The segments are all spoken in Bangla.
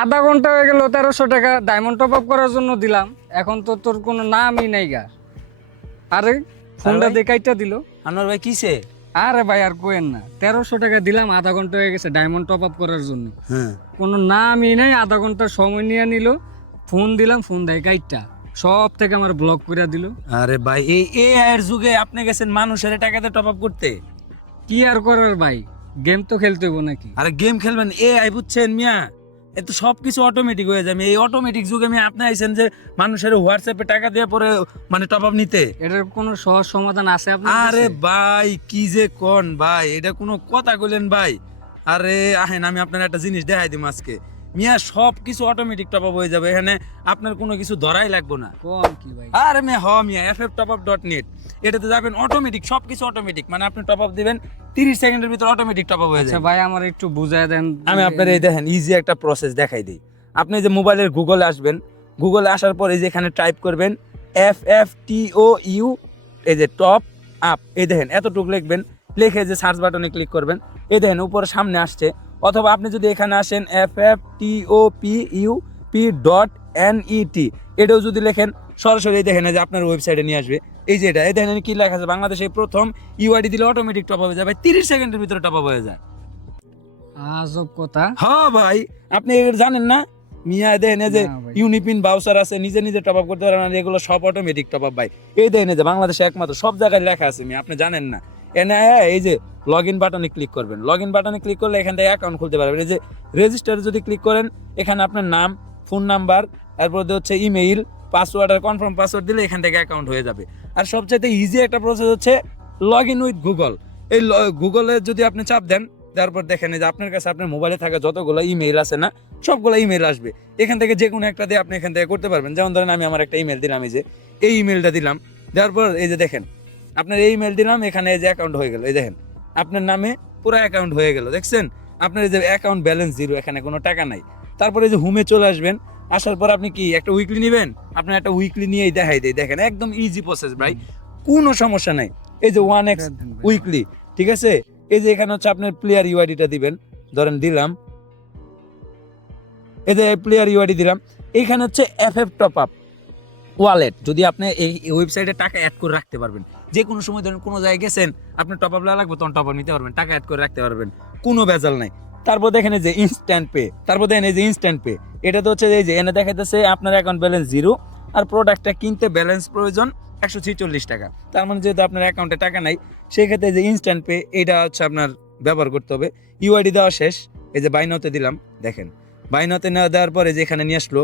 আধা ঘণ্টা হয়ে গেল তেরোশো টাকা ডায়মন্ড টপ আপ করার জন্য দিলাম। এখন তো তোর কোনো নামই নাই গা। আরে ফোনটা ভাই? দেখাইটা দিল। আনোয়ার ভাই কিসে? আরে ভাই আর কোয়েন না। তেরোশো টাকা দিলাম আধা ঘণ্টা হয়ে গেছে ডায়মন্ড টপ আপ করার জন্য। হ্যাঁ। কোনো নামই নাই আধা ঘণ্টা সময় নিয়ে নিল। ফোন দিলাম ফোন দেয় কাইটটা সব থেকে আমার ব্লক করে দিল। আরে ভাই এই এআই এর যুগে আপনি গেছেন মানুষের টাকাতে টপ আপ করতে? কি আর করার ভাই? গেম তো খেলতে হইব নাকি? আরে গেম খেলবেন এআই বুঝছেন মিয়া? এ তো সব কিছু অটোমেটিক হয়ে যাবে এই অটোমেটিক যুগে আমি আপনি আইসেন যে মানুষের হোয়াটসঅ্যাপে টাকা দিয়ে পরে মানে টপ আপ নিতে। এটার কোনো সহজ সমাধান আছে আপনার আরে ভাই কি যে কোন ভাই এটা কোনো কথা কইলেন ভাই। আরে আহেন আমি আপনার একটা জিনিস দেখাই দিম আজকে। মিয়া সব কিছু অটোমেটিক টপ আপ হয়ে যাবে। এখানে আপনার কোনো কিছু ধরাই লাগবে না। কোন কি ভাই? আরে মে হ মিয়া F F top up dot net এটাতে যাবেন অটোমেটিক সব কিছু অটোমেটিক মানে আপনি টপ আপ দিবেন তিরিশ সেকেন্ডের ভিতর অটোমেটিক টপ আপ হয়ে আচ্ছা যাবে ভাই আমার একটু বুঝায় দেন। আমি আপনার এই দেখেন ইজি একটা প্রসেস দেখাই দিই। আপনি যে মোবাইলের গুগলে আসবেন গুগলে আসার পর এই যে এখানে টাইপ করবেন F F T O U এই যে টপ আপ এই দেখেন এতটুকু লিখবেন লিখে যে সার্চ বাটনে ক্লিক করবেন। এই দেখেন উপরে সামনে আসছে অথবা আপনি যদি এখানে আসেন F F T O P U P dot N E T এটাও যদি লেখেন সরাসরি দেখেন যে আপনার ওয়েবসাইটে নিয়ে আসবে। এই যে এটা এই দেখেন কি লেখা আছে বাংলাদেশে প্রথম ইউআইডি দিলে অটোমেটিক টপ হয়ে যাবে তিরিশ সেকেন্ডের ভিতরে টপ আপ হয়ে যায়। আজব কথা। হ্যাঁ ভাই আপনি জানেন না? মিয়া দেখেন যে। ইউনিপিন বাউসার আছে নিজে নিজে টপ আপ করতে পারেন এগুলো সব অটোমেটিক টপ আপ ভাই। এই দেখেন যে বাংলাদেশে একমাত্র সব জায়গায় লেখা আছে মিয়া আপনি জানেন না? এনে এই যে লগ ইন বাটনে ক্লিক করবেন। লগ ইন বাটনে ক্লিক করলে এখান থেকে অ্যাকাউন্ট খুলতে পারবেন। এই যে রেজিস্টারে যদি ক্লিক করেন, এখানে আপনার নাম ফোন নাম্বার তারপর হচ্ছে ইমেইল পাসওয়ার্ড আর কনফার্ম পাসওয়ার্ড দিলে এখান থেকে অ্যাকাউন্ট হয়ে যাবে। আর সবচাইতে ইজি একটা প্রসেস হচ্ছে লগ ইন উইথ গুগল এই গুগলে যদি আপনি চাপ দেন, তারপর দেখেন যে আপনার কাছে আপনার মোবাইলে থাকা যতগুলো ইমেইল আছে না, সবগুলো ইমেইল আসবে। এখান থেকে যে কোনো একটা দিয়ে আপনি এখান থেকে করতে পারবেন। যেমন ধরেন আমি আমার একটা ইমেল দিলাম, এই যে, এই ইমেলটা দিলাম। দেওয়ার পর এই যে দেখেন আপনার এই ইমেল দিলাম এখানে এই যে অ্যাকাউন্ট হয়ে গেল এই দেখেন। আপনার নামে পুরো অ্যাকাউন্ট হয়ে গেল দেখছেন? আপনার এই যে অ্যাকাউন্ট ব্যালেন্স জিরো এখানে কোনো টাকা নাই। তারপরে যে হোমে চলে আসবেন আসার পর আপনি কি একটা উইকলি নেবেন? আপনার একটা উইকলি নিয়েই দেখাই দেয় দেখেন একদম ইজি প্রসেস ভাই। কোনো সমস্যা নাই। এই যে ওয়ান এক্স উইকলি ঠিক আছে? এই যে এখানে হচ্ছে আপনার প্লেয়ার ইউআইডিটা দিবেন ধরেন দিলাম। এই যে প্লেয়ার ইউআইডি দিলাম। এইখানে হচ্ছে F F top up wallet যদি আপনি এই ওয়েবসাইটে টাকা অ্যাড করে রাখতে পারবেন। যে কোনো সময় ধরেন কোনো জায়গায় গেছেন, আপনি টপ আপ লাগবে, তখন টপ আপ নিতে পারবেন, টাকা অ্যাড করে রাখতে পারবেন, কোনো ভেজাল নাই। তারপর দেখেন যে ইনস্ট্যান্ট পে তারপর দেখেন এই যে ইনস্ট্যান্ট পে এটা তো হচ্ছে এই যে, এনে দেখাইতেছে আপনার অ্যাকাউন্ট ব্যালেন্স জিরো আর প্রোডাক্টটা কিনতে ব্যালেন্স প্রয়োজন একশো ছিচল্লিশ টাকা। তার মানে যেহেতু আপনার অ্যাকাউন্টে টাকা নাই সেই ক্ষেত্রে এই যে ইনস্ট্যান্ট পে এটা হচ্ছে আপনার ব্যবহার করতে হবে। ইউআইডি দেওয়া শেষ, এই যে বাইনতে দিলাম, দেখেন। বাইনতে নেওয়া দেওয়ার পরে যে এখানে নিয়ে আসলো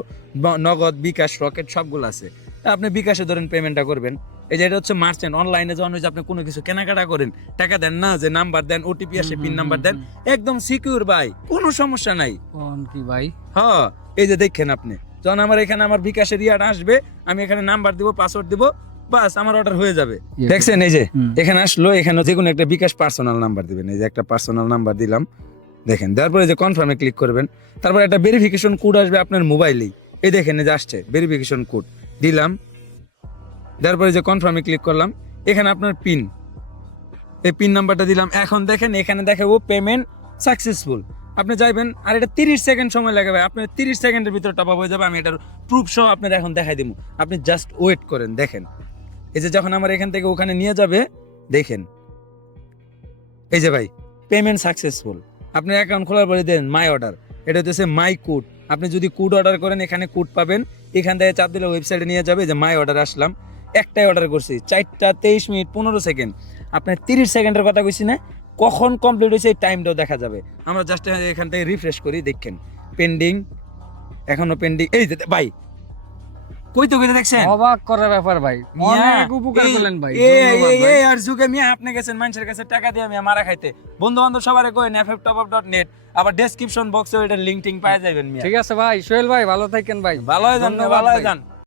নগদ বিকাশ রকেট সবগুলো আছে। আপনি বিকাশে ধরেন পেমেন্টটা করবেন। এই যে এটা হচ্ছে মার্চেন্ট অনলাইনে যখন ওই যে আপনি কোনো কিছু কেনাকাটা করেন টাকা দেন না যে নাম্বার দেন ওটিপি আসে পিন নাম্বার দেন একদম সিকিউর ভাই কোনো সমস্যা নাই। কি ভাই? হ্যাঁ এই যে দেখেন আপনি যখন আমার এখানে আমার বিকাশের ইয়াটা আসবে আমি এখানে নাম্বার দিব পাসওয়ার্ড দিব বাস আমার অর্ডার হয়ে যাবে। ইয়ে দেখছেন এই যে এখানে আসলো এখানে যে কোনো একটা বিকাশ পার্সোনাল নাম্বার দিবেন। এই যে একটা পার্সোনাল নাম্বার দিলাম দেখেন দেওয়ার পরে যে কনফার্মে ক্লিক করবেন, তারপর একটা ভেরিফিকেশন কোড আসবে আপনার মোবাইলেই এই। দেখেন যে আসছে ভেরিফিকেশন কোড দিলাম দেওয়ার পরে যে কনফার্মে ক্লিক করলাম, এখানে আপনার পিন এই পিন নাম্বারটা দিলাম। এখন দেখেন, এখানে দেখাবো পেমেন্ট সাকসেসফুল আপনি যাইবেন, আর এটা তিরিশ সেকেন্ড সময় লাগাবে আপনি তিরিশ সেকেন্ডের ভিতরে টপ আপ হয়ে যাবে, আমি এটার প্রুফ সহ আপনার এখন দেখাই দিব। আপনি জাস্ট ওয়েট করেন, দেখেন। এই যে যখন আমার এখান থেকে ওখানে নিয়ে যাবে, দেখেন। এই যে ভাই পেমেন্ট সাকসেসফুল আপনি অ্যাকাউন্ট খোলার পরে দেন মাই অর্ডার এটা হচ্ছে মাই কোড আপনি যদি কোড অর্ডার করেন, এখানে কোড পাবেন। এখান থেকে চাপ দিলে ওয়েবসাইটে নিয়ে যাবে যে মাই অর্ডার আসলাম। একটাই অর্ডার করছি। চারটা তেইশ মিনিট পনেরো সেকেন্ড। আপনার তিরিশ সেকেন্ডের কথা কইছি না, কখন কমপ্লিট হয়েছে এই টাইমটাও দেখা যাবে। আমরা জাস্ট এখান থেকে রিফ্রেশ করি, দেখেন। পেন্ডিং এখনও পেন্ডিং এই যে, ভাই কই তো কইতে দেখছেন? অবাক করার ব্যাপার ভাই। অনেক উপকার করলেন ভাই। এই আর যুগে মিয়া আপনি গেছেন মানুষের কাছে টাকা দিয়ে মিয়া মারা খাইতে। বন্ধু বান্ধব সবারে কই নেফেপ টপ আপ ডট নেট আবার ডেসক্রিপশন বক্সে ওইটার লিঙ্ক টিং পাওয়া যাবেন মিয়া। ঠিক আছে ভাই সোহেল ভাই ভালো থাকেন ভাই। ভালো হয়ে যান ভালো হয়ে যান।